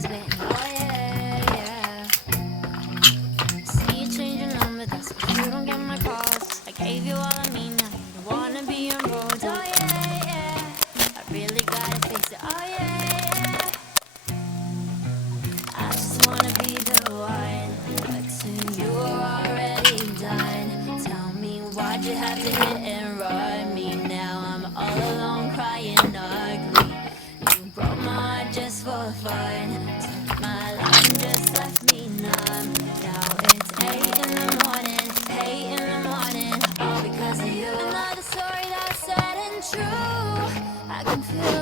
always been. Oh yeah, yeah. See you change your number, that's why you don't get my calls. I gave you all I mean, now you don't wanna be enrolled. Oh yeah, yeah. I really gotta face it. Oh yeah, yeah. I just wanna be the one, but to you are already done. Tell me why'd you have to hit and run me? Now I'm all alone crying ugly. You broke my heart just for fun. Took my life and just left me numb. Now it's 8 in the morning, 8 in the morning, all because of you. Another story that's sad and true. I can feel